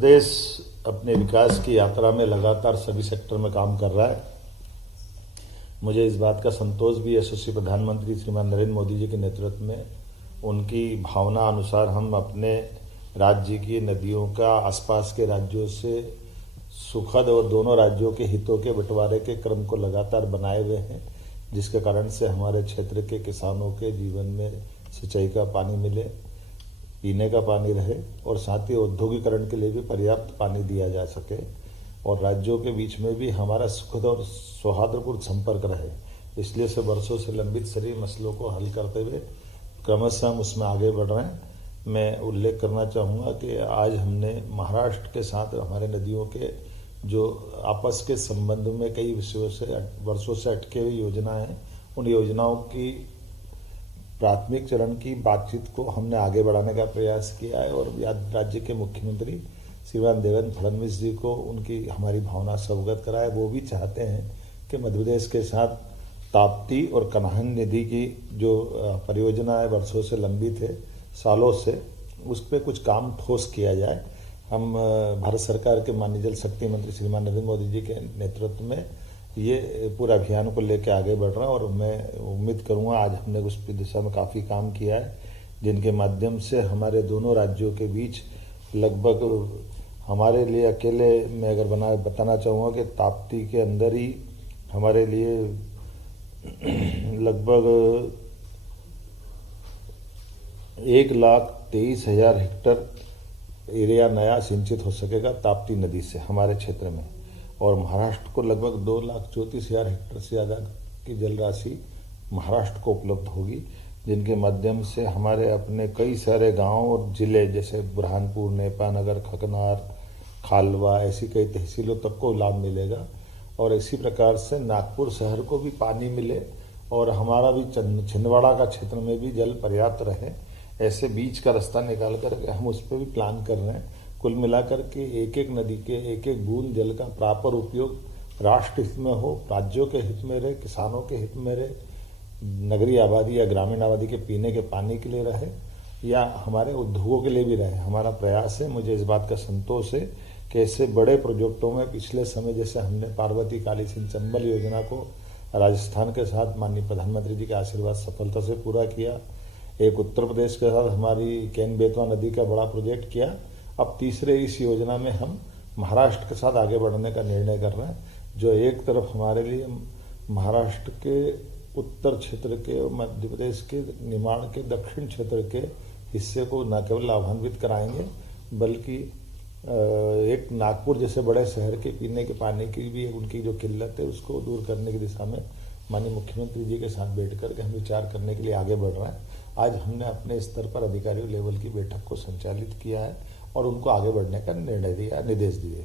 प्रदेश अपने विकास की यात्रा में लगातार सभी सेक्टर में काम कर रहा है। मुझे इस बात का संतोष भी यशस्वी प्रधानमंत्री श्रीमान नरेंद्र मोदी जी के नेतृत्व में उनकी भावना अनुसार हम अपने राज्य की नदियों का आसपास के राज्यों से सुखद और दोनों राज्यों के हितों के बंटवारे के क्रम को लगातार बनाए हुए हैं, जिसके कारण से हमारे क्षेत्र के किसानों के जीवन में सिंचाई का पानी मिले, पीने का पानी रहे और साथ ही औद्योगिकरण के लिए भी पर्याप्त पानी दिया जा सके और राज्यों के बीच में भी हमारा सुखद और सौहार्दपूर्ण संपर्क रहे। इसलिए से वर्षों से लंबित सभी मसलों को हल करते हुए क्रमशः हम उसमें आगे बढ़ रहे हैं। मैं उल्लेख करना चाहूँगा कि आज हमने महाराष्ट्र के साथ हमारे नदियों के जो आपस के संबंध में कई विषयों से वर्षों से अटके हुई योजनाएं हैं, उन योजनाओं की प्राथमिक चरण की बातचीत को हमने आगे बढ़ाने का प्रयास किया है और राज्य के मुख्यमंत्री श्रीमान देवेंद्र फडणवीस जी को उनकी हमारी भावना से अवगत कराए। वो भी चाहते हैं कि मध्य प्रदेश के साथ ताप्ती और कन्हान नदी की जो परियोजना है वर्षों से लंबित है, सालों से, उस पर कुछ काम ठोस किया जाए। हम भारत सरकार के माननीय जल शक्ति मंत्री श्रीमान नरेंद्र मोदी जी के नेतृत्व में ये पूरा अभियान को लेकर आगे बढ़ रहा है और मैं उम्मीद करूंगा आज हमने उस दिशा में काफ़ी काम किया है, जिनके माध्यम से हमारे दोनों राज्यों के बीच लगभग हमारे लिए अकेले मैं अगर बताना चाहूँगा कि ताप्ती के अंदर ही हमारे लिए लगभग 1,23,000 हेक्टर एरिया नया सिंचित हो सकेगा ताप्ती नदी से हमारे क्षेत्र में, और महाराष्ट्र को लगभग 2,34,000 हेक्टर से ज़्यादा की जल राशि महाराष्ट्र को उपलब्ध होगी, जिनके माध्यम से हमारे अपने कई सारे गांव और जिले जैसे बुरहानपुर, नेपानगर, खकनार, खालवा, ऐसी कई तहसीलों तक को लाभ मिलेगा। और इसी प्रकार से नागपुर शहर को भी पानी मिले और हमारा भी छिंदवाड़ा का क्षेत्र में भी जल पर्याप्त रहे। ऐसे बीच का रास्ता निकाल कर हम उस पर भी प्लान कर रहे हैं। कुल मिलाकर के एक एक नदी के एक एक बूंद जल का प्रॉपर उपयोग राष्ट्र हित में हो, राज्यों के हित में रहे, किसानों के हित में रहे, नगरीय आबादी या ग्रामीण आबादी के पीने के पानी के लिए रहे या हमारे उद्योगों के लिए भी रहे। हमारा प्रयास है। मुझे इस बात का संतोष है कि ऐसे बड़े प्रोजेक्टों में पिछले समय जैसे हमने पार्वती काली सिंह चंबल योजना को राजस्थान के साथ माननीय प्रधानमंत्री जी के आशीर्वाद सफलता से पूरा किया। एक उत्तर प्रदेश के साथ हमारी केन बेतवा नदी का बड़ा प्रोजेक्ट किया। अब तीसरे इस योजना में हम महाराष्ट्र के साथ आगे बढ़ने का निर्णय कर रहे हैं, जो एक तरफ हमारे लिए महाराष्ट्र के उत्तर क्षेत्र के और मध्य प्रदेश के निमाड़ के दक्षिण क्षेत्र के हिस्से को न केवल लाभान्वित कराएंगे, बल्कि एक नागपुर जैसे बड़े शहर के पीने के पानी की भी उनकी जो किल्लत है उसको दूर करने की दिशा में माननीय मुख्यमंत्री जी के साथ बैठ करके हम विचार करने के लिए आगे बढ़ रहे हैं। आज हमने अपने स्तर पर अधिकारियों लेवल की बैठक को संचालित किया है और उनको आगे बढ़ने का निर्देश दिए।